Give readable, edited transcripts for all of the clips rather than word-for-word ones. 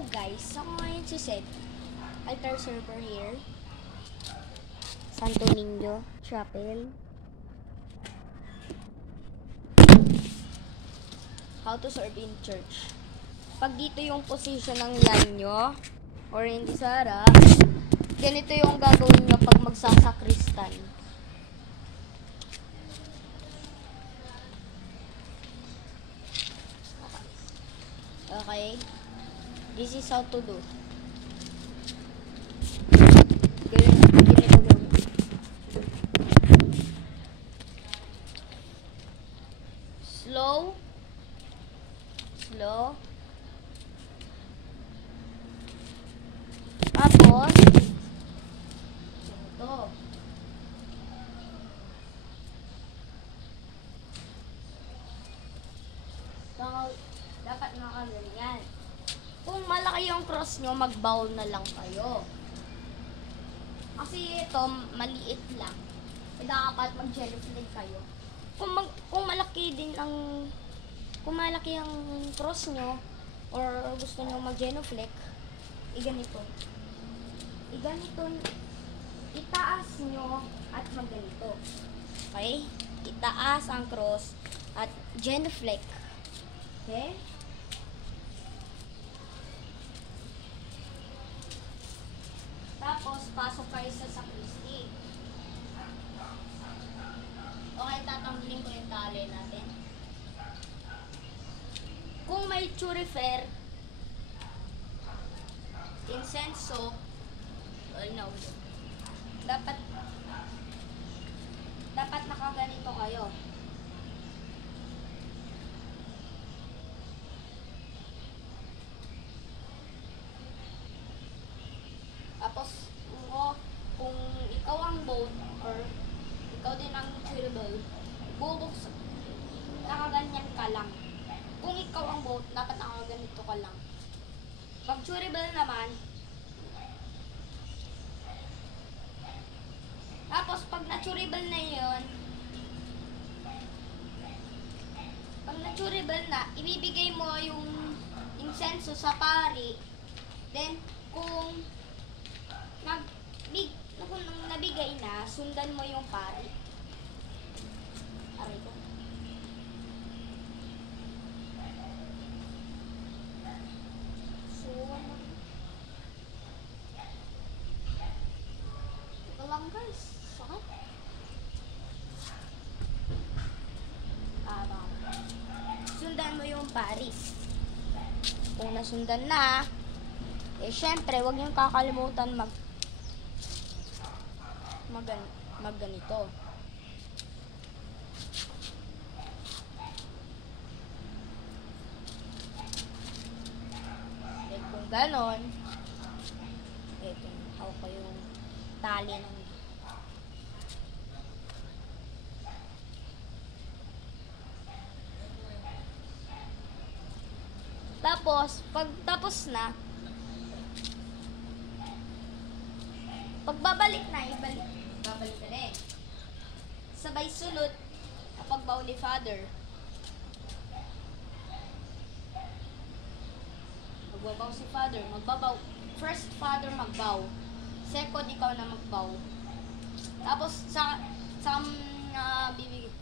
Hello guys, ako ngayon si Seth. Altar server here. Santo Niño Chapel. How to serve in church. Pag dito yung position ng LAN nyo, or hindi sa harap, ganito yung gagawin nyo pag magsasakristan. Okay. This is how to do. Slow. Slow. Tapos, ito. So, dapat nakaganyan. Kung malaki yung cross nyo, mag-bow na lang kayo. Kasi ito, maliit lang. Dapat mag-genuflect kayo. Kung malaki din ang, kung malaki ang cross nyo, or gusto nyo mag-genuflect, iganito. Iganito, itaas nyo at magganito. Okay? Itaas ang cross at genuflect. Okay? Tapos, pasok kayo sa sacristy. Okay, tatanggalin ko yung tali natin. Kung may churifer, insenso, no, dapat nakaganito kayo. Tapos, kung ikaw ang boat, or ikaw din ang cherubel, bubuksan, nakaganyan ka lang. Kung ikaw ang boat, dapat nakaganito ka lang. Pag cherubel naman, tapos pag na-cherubel na yun, pag na-cherubel na, ibibigay mo yung insenso sa pari. Then, kung nabigay na, sundan mo yung pari. Aray ko. So, ito lang guys. Sakit. Sundan mo yung pari. Kung nasundan na, syempre, huwag niyong kakalimutan magganito. Then kung ganon, eto, hawak ko yung tali ng tapos, pag tapos na, pagbabalik na, babalik ka na eh. Sabay sunod kapag bow ni Father. Magbabaw si Father, magbabaw. First, Father magbaw. Second, ikaw na magbaw. Tapos, sa bibig.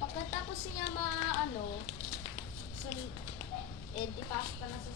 Pagkatapos niya di pass ka na sa